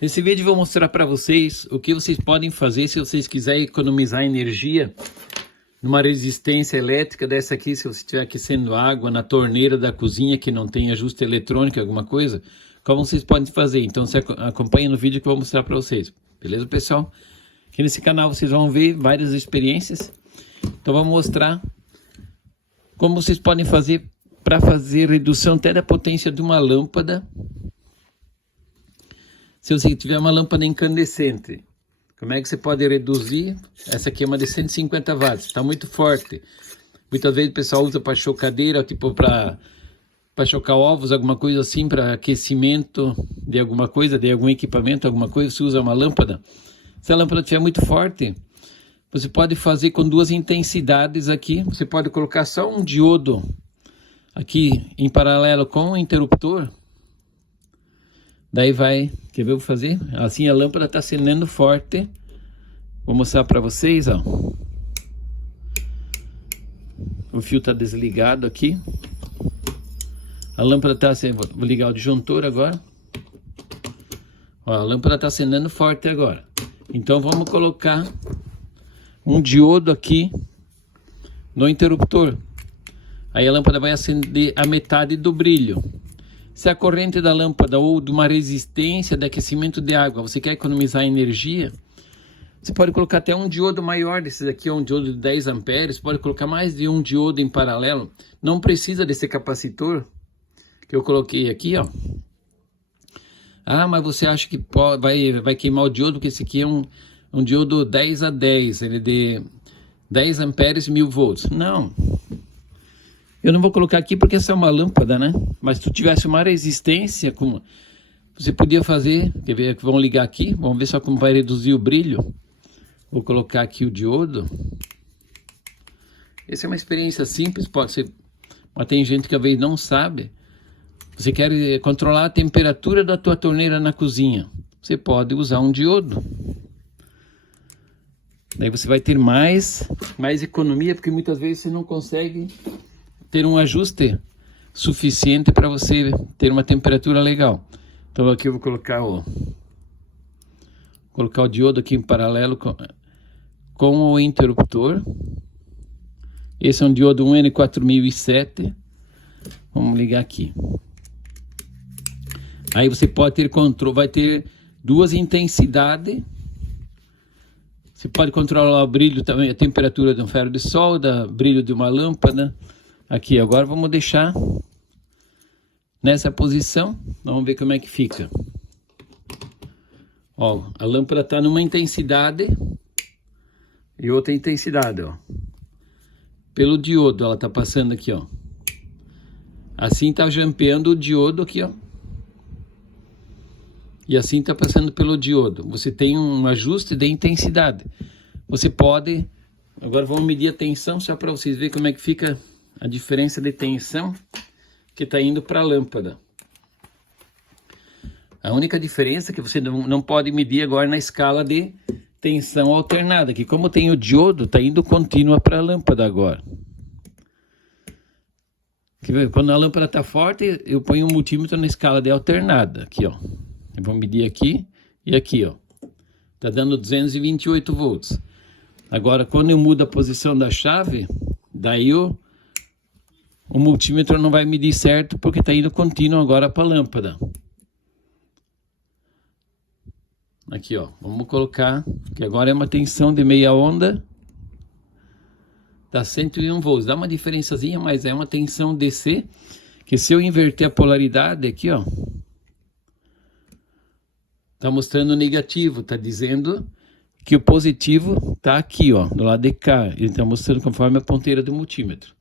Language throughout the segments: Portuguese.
Nesse vídeo eu vou mostrar para vocês o que vocês podem fazer se vocês quiserem economizar energia numa resistência elétrica dessa aqui, se você estiver aquecendo água na torneira da cozinha que não tem ajuste eletrônico, alguma coisa, como vocês podem fazer. Então você acompanha no vídeo que eu vou mostrar para vocês. Beleza, pessoal? Aqui nesse canal vocês vão ver várias experiências. Então vamos mostrar como vocês podem fazer para fazer redução até da potência de uma lâmpada. Se você tiver uma lâmpada incandescente, como é que você pode reduzir? Essa aqui é uma de 150 watts, está muito forte. Muitas vezes o pessoal usa para chocadeira, tipo para chocar ovos, alguma coisa assim, para aquecimento de alguma coisa, de algum equipamento, alguma coisa, você usa uma lâmpada. Se a lâmpada estiver muito forte, você pode fazer com duas intensidades aqui. Você pode colocar só um diodo aqui em paralelo com o interruptor. Daí vai, quer ver eu vou fazer? Assim a lâmpada está acendendo forte. Vou mostrar para vocês, ó. O fio está desligado aqui. A lâmpada está acendendo, vou ligar o disjuntor agora. Ó, a lâmpada está acendendo forte agora. Então vamos colocar um diodo aqui no interruptor. Aí a lâmpada vai acender a metade do brilho. Se a corrente da lâmpada ou de uma resistência de aquecimento de água, você quer economizar energia, você pode colocar até um diodo maior desses aqui, um diodo de 10 amperes, pode colocar mais de um diodo em paralelo. Não precisa desse capacitor que eu coloquei aqui, ó. Ah, mas você acha que vai queimar o diodo, porque esse aqui é um diodo 10 a 10, ele é de 10 amperes, 1000 volts. Não. Eu não vou colocar aqui porque essa é uma lâmpada, né? Mas se tu tivesse uma resistência, você podia fazer, quer ver, vamos ligar aqui, vamos ver só como vai reduzir o brilho. Vou colocar aqui o diodo. Essa é uma experiência simples, pode ser, mas tem gente que às vezes não sabe. Você quer controlar a temperatura da tua torneira na cozinha, você pode usar um diodo. Daí você vai ter mais economia, porque muitas vezes você não consegue ter um ajuste suficiente para você ter uma temperatura legal. Então aqui eu vou colocar o diodo aqui em paralelo com o interruptor. Esse é um diodo 1N4007. Vamos ligar aqui. Aí você pode ter controle, vai ter duas intensidades. Você pode controlar o brilho também, a temperatura de um ferro de solda, brilho de uma lâmpada. Aqui, agora vamos deixar nessa posição. Vamos ver como é que fica. Ó, a lâmpada está numa intensidade e outra intensidade, ó. Pelo diodo, ela está passando aqui, ó. Assim está jampeando o diodo aqui, ó. E assim está passando pelo diodo. Você tem um ajuste de intensidade. Você pode... Agora vamos medir a tensão só para vocês verem como é que fica a diferença de tensão que está indo para a lâmpada. A única diferença é que você não pode medir agora na escala de tensão alternada, que como tem o diodo, está indo contínua para a lâmpada agora. Quando a lâmpada está forte, eu ponho um multímetro na escala de alternada, aqui, ó. Eu vou medir aqui e aqui, ó. Está dando 228 volts. Agora, quando eu mudo a posição da chave, daí o multímetro não vai medir certo, porque está indo contínuo agora para a lâmpada. Aqui, ó. Vamos colocar, que agora é uma tensão de meia onda. Dá 101 volts. Dá uma diferençazinha, mas é uma tensão DC, que se eu inverter a polaridade aqui, ó, tá mostrando o negativo, tá dizendo que o positivo tá aqui, ó, do lado de cá. Ele tá mostrando conforme a ponteira do multímetro.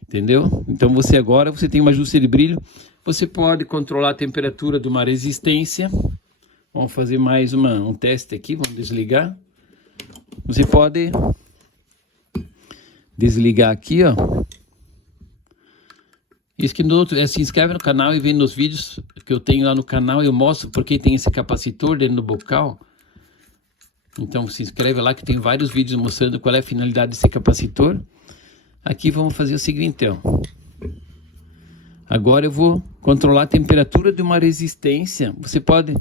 Entendeu? Então você tem um ajuste de brilho. Você pode controlar a temperatura de uma resistência. Vamos fazer mais um teste aqui, vamos desligar. Você pode desligar aqui, ó. Isso que se inscreve no canal e vê nos vídeos que eu tenho lá no canal, eu mostro porque tem esse capacitor dentro do bocal. Então se inscreve lá que tem vários vídeos mostrando qual é a finalidade desse capacitor. Aqui vamos fazer o seguinte, ó. Agora eu vou controlar a temperatura de uma resistência. Você pode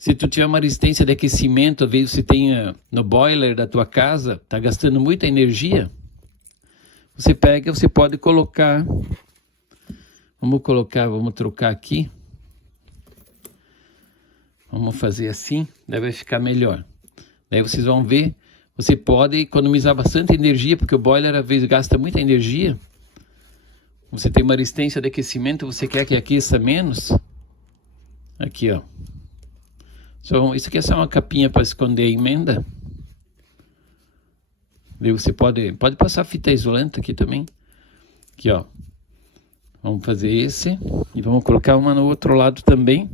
Se tu tiver uma resistência de aquecimento, às vezes você tenha no boiler da tua casa, tá gastando muita energia, você pega, você pode colocar, vamos trocar aqui, vamos fazer assim, daí vai ficar melhor. Daí vocês vão ver, você pode economizar bastante energia, porque o boiler às vezes gasta muita energia. Você tem uma resistência de aquecimento, você quer que aqueça menos, aqui ó. Isso aqui é só uma capinha para esconder a emenda. Daí você pode passar fita isolante aqui também. Aqui ó. Vamos fazer esse. E vamos colocar uma no outro lado também.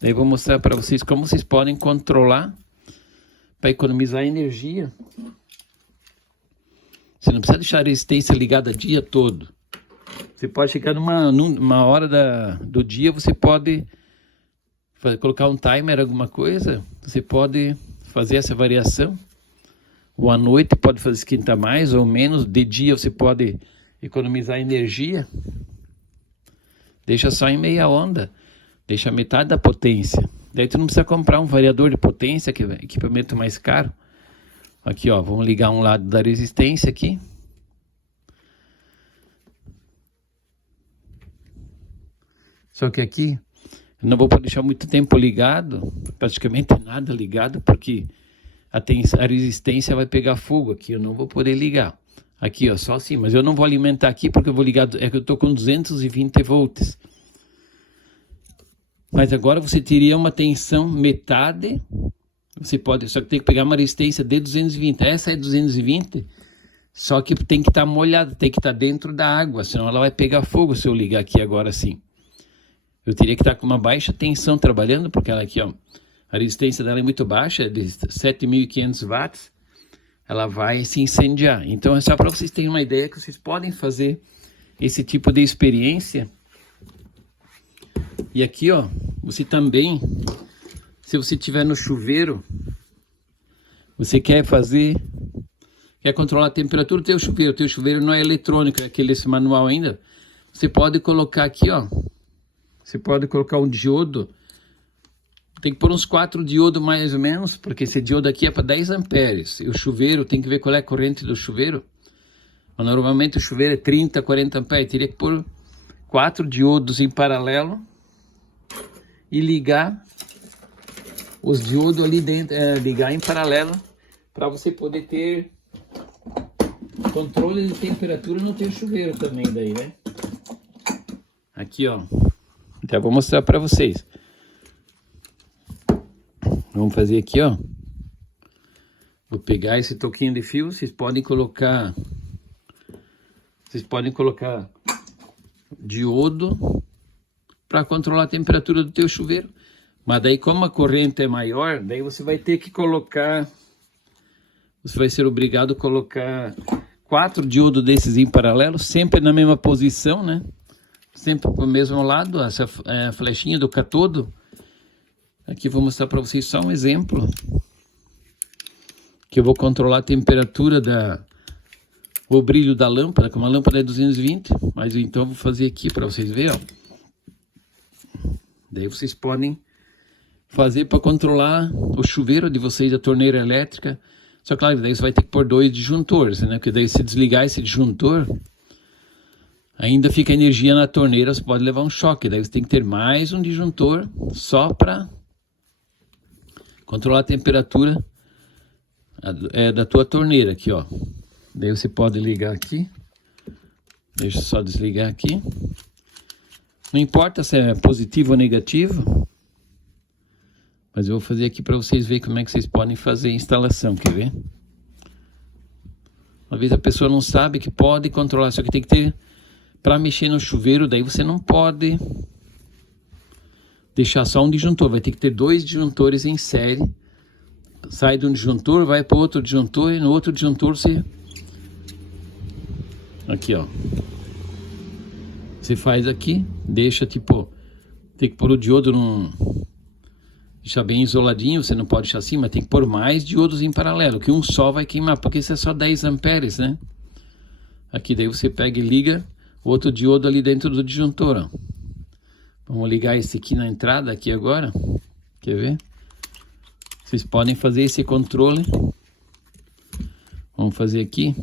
Daí eu vou mostrar para vocês como vocês podem controlar para economizar energia. Você não precisa deixar a resistência ligada o dia todo. Você pode chegar numa hora do dia, você pode colocar um timer, alguma coisa, você pode fazer essa variação, ou à noite pode fazer esquentar mais ou menos, de dia você pode economizar energia, deixa só em meia onda, deixa metade da potência, daí tu não precisa comprar um variador de potência, que é equipamento mais caro. Aqui ó, vamos ligar um lado da resistência aqui, só que aqui não vou deixar muito tempo ligado, praticamente nada ligado, porque a resistência vai pegar fogo aqui, eu não vou poder ligar. Aqui ó, só assim, mas eu não vou alimentar aqui porque eu vou ligar, é que eu estou com 220 volts. Mas agora você teria uma tensão metade, você pode, só que tem que pegar uma resistência de 220, essa é 220, só que tem que estar molhada, tem que estar dentro da água, senão ela vai pegar fogo se eu ligar aqui agora assim. Eu teria que estar com uma baixa tensão trabalhando, porque ela aqui, ó, a resistência dela é muito baixa, é de 7.500 watts, ela vai se incendiar. Então é só para vocês terem uma ideia que vocês podem fazer esse tipo de experiência. E aqui, ó, você também, se você estiver no chuveiro, você quer controlar a temperatura do teu chuveiro não é eletrônico, é aquele esse manual ainda, você pode colocar aqui, ó, você pode colocar um diodo, tem que pôr uns 4 diodos mais ou menos, porque esse diodo aqui é para 10 amperes. E o chuveiro, tem que ver qual é a corrente do chuveiro. Mas normalmente o chuveiro é 30, 40 amperes. Teria que pôr 4 diodos em paralelo e ligar os diodos ali dentro, ligar em paralelo, para você poder ter controle de temperatura no teu chuveiro também daí, né? Aqui, ó. Então, eu vou mostrar para vocês. Vamos fazer aqui, ó. Vou pegar esse toquinho de fio. Vocês podem colocar diodo para controlar a temperatura do teu chuveiro. Mas daí, como a corrente é maior, daí você vai ter que colocar... Você vai ser obrigado a colocar 4 diodos desses em paralelo, sempre na mesma posição, né? Sempre para o mesmo lado, essa é a flechinha do catodo. Aqui vou mostrar para vocês só um exemplo. Que eu vou controlar a temperatura o brilho da lâmpada, como a lâmpada é 220. Mas então eu vou fazer aqui para vocês verem, ó. Daí vocês podem fazer para controlar o chuveiro de vocês, a torneira elétrica. Só que claro, daí você vai ter que pôr 2 disjuntores, né? Porque daí se desligar esse disjuntor... Ainda fica energia na torneira, você pode levar um choque. Daí você tem que ter mais um disjuntor só para controlar a temperatura da tua torneira aqui, ó. Daí você pode ligar aqui. Deixa eu só desligar aqui. Não importa se é positivo ou negativo. Mas eu vou fazer aqui para vocês verem como é que vocês podem fazer a instalação. Quer ver? Uma vez a pessoa não sabe que pode controlar, só que tem que ter... Para mexer no chuveiro, daí você não pode deixar só um disjuntor. Vai ter que ter 2 disjuntores em série. Sai de um disjuntor, vai para outro disjuntor e no outro disjuntor você... Aqui, ó. Você faz aqui, deixa tipo... Tem que pôr o diodo deixar bem isoladinho, você não pode deixar assim, mas tem que pôr mais diodos em paralelo, que um só vai queimar, porque isso é só 10 amperes, né? Aqui daí você pega e liga... Outro diodo ali dentro do disjuntor, ó. Vamos ligar esse aqui na entrada, aqui agora. Quer ver? Vocês podem fazer esse controle. Vamos fazer aqui.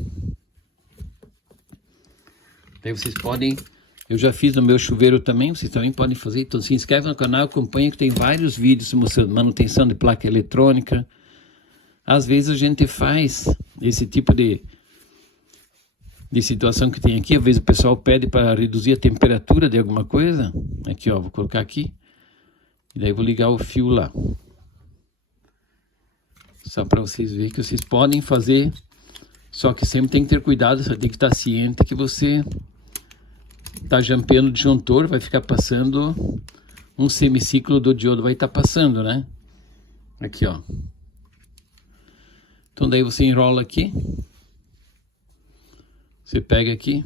Daí vocês podem... Eu já fiz no meu chuveiro também, vocês também podem fazer. Então se inscreve no canal, acompanha que tem vários vídeos mostrando manutenção de placa eletrônica. Às vezes a gente faz esse tipo de situação que tem aqui. Às vezes o pessoal pede para reduzir a temperatura de alguma coisa. Aqui, ó, vou colocar aqui. E daí vou ligar o fio lá. Só para vocês verem que vocês podem fazer. Só que sempre tem que ter cuidado, você tem que estar ciente que você está jampeando o disjuntor, vai ficar passando um semiciclo do diodo, vai estar passando, né? Aqui, ó. Então daí você enrola aqui. Você pega aqui.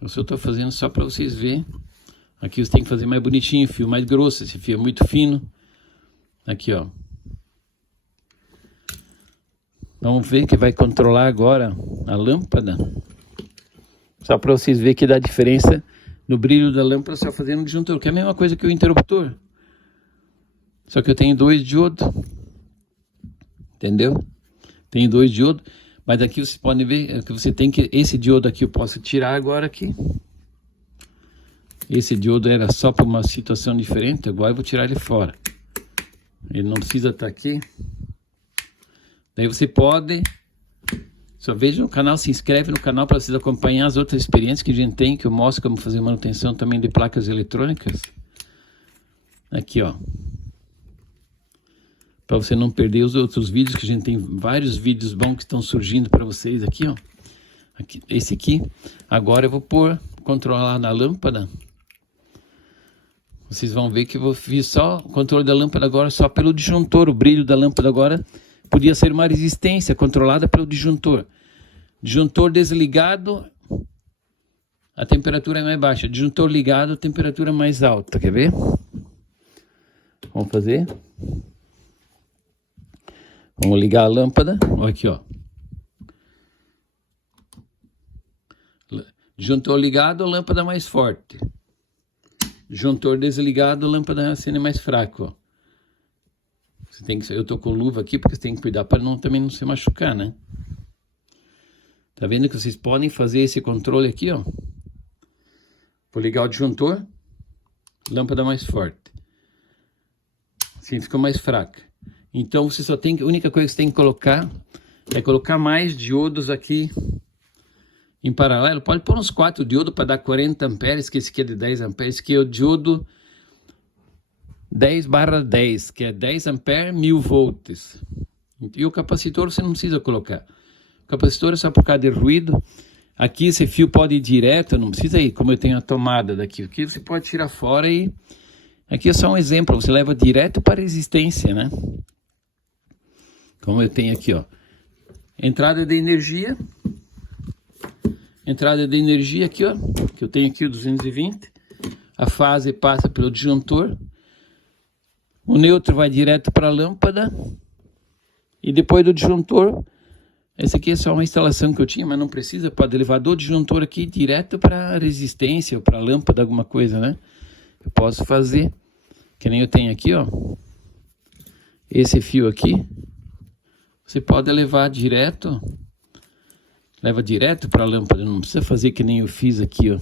Eu só estou fazendo só para vocês verem. Aqui você tem que fazer mais bonitinho, fio mais grosso, esse fio é muito fino. Aqui, ó. Vamos ver que vai controlar agora a lâmpada. Só para vocês verem que dá diferença no brilho da lâmpada só fazendo o disjuntor, que é a mesma coisa que o interruptor. Só que eu tenho 2 diodos. Entendeu? Tenho 2 diodos. Mas aqui vocês podem ver que você tem que... Esse diodo aqui eu posso tirar agora aqui. Esse diodo era só para uma situação diferente. Agora eu vou tirar ele fora. Ele não precisa estar aqui. Daí você pode... Só veja no canal, se inscreve no canal para vocês acompanhar as outras experiências que a gente tem, que eu mostro como fazer manutenção também de placas eletrônicas. Aqui, ó. Para você não perder os outros vídeos, que a gente tem vários vídeos bons que estão surgindo para vocês aqui, ó. Aqui, esse aqui. Agora eu vou controlar na lâmpada. Vocês vão ver que eu fiz só o controle da lâmpada agora só pelo disjuntor. O brilho da lâmpada agora podia ser uma resistência controlada pelo disjuntor. Disjuntor desligado, a temperatura é mais baixa. Disjuntor ligado, a temperatura é mais alta. Quer ver? Vamos fazer. Vamos ligar a lâmpada. Olha aqui, ó. Disjuntor ligado, lâmpada mais forte. Disjuntor desligado, lâmpada acende mais fraco, ó. Você tem que, eu tô com luva aqui porque você tem que cuidar para também não se machucar, né? Tá vendo que vocês podem fazer esse controle aqui, ó? Vou ligar o disjuntor, lâmpada mais forte. Assim fica mais fraca. Então você só tem que, a única coisa que você tem que colocar é colocar mais diodos aqui em paralelo. Pode pôr uns 4 diodos para dar 40 amperes, que esse aqui é de 10 amperes, que é o diodo 10/10, que é 10 amperes, 1000 volts. E o capacitor você não precisa colocar. O capacitor é só por causa de ruído. Aqui esse fio pode ir direto, não precisa ir, como eu tenho a tomada daqui. Aqui você pode tirar fora e... Aqui é só um exemplo, você leva direto para a resistência, né? Como eu tenho aqui, ó. Entrada de energia. Entrada de energia aqui, ó. Que eu tenho aqui o 220. A fase passa pelo disjuntor. O neutro vai direto para a lâmpada. E depois do disjuntor... Essa aqui é só uma instalação que eu tinha, mas não precisa. Pode levar do disjuntor aqui direto para a resistência ou para a lâmpada, alguma coisa, né? Eu posso fazer, que nem eu tenho aqui, ó. Esse fio aqui, você pode levar direto. Leva direto para a lâmpada, não precisa fazer que nem eu fiz aqui, ó.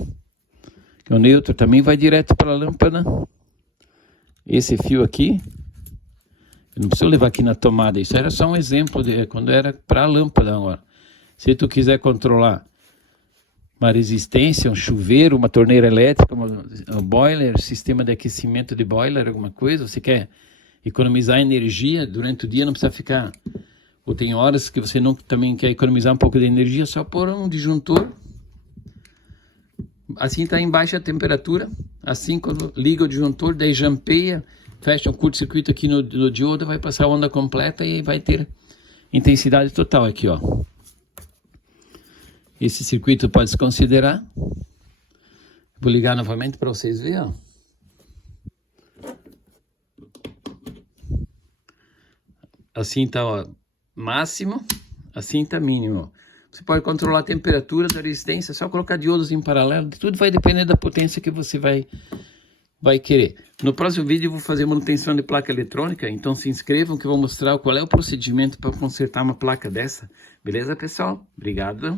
O neutro também vai direto para a lâmpada. Esse fio aqui, eu não preciso levar aqui na tomada, isso era só um exemplo de quando era para a lâmpada agora. Se tu quiser controlar uma resistência, um chuveiro, uma torneira elétrica, um boiler, sistema de aquecimento de boiler, alguma coisa, você quer economizar energia durante o dia, não precisa ficar... Ou tem horas que você não, também quer economizar um pouco de energia, só pôr um disjuntor. Assim está em baixa temperatura, assim quando liga o disjuntor, daí jampeia, fecha um curto-circuito aqui no diodo, vai passar a onda completa e vai ter intensidade total aqui, ó. Esse circuito pode se considerar. Vou ligar novamente para vocês verem, ó. Assim tá, ó, máximo, assim tá mínimo. Você pode controlar a temperatura da resistência, só colocar diodos em paralelo. Tudo vai depender da potência que você vai vai querer. No próximo vídeo eu vou fazer manutenção de placa eletrônica, então se inscrevam que eu vou mostrar qual é o procedimento para consertar uma placa dessa. Beleza, pessoal? Obrigado.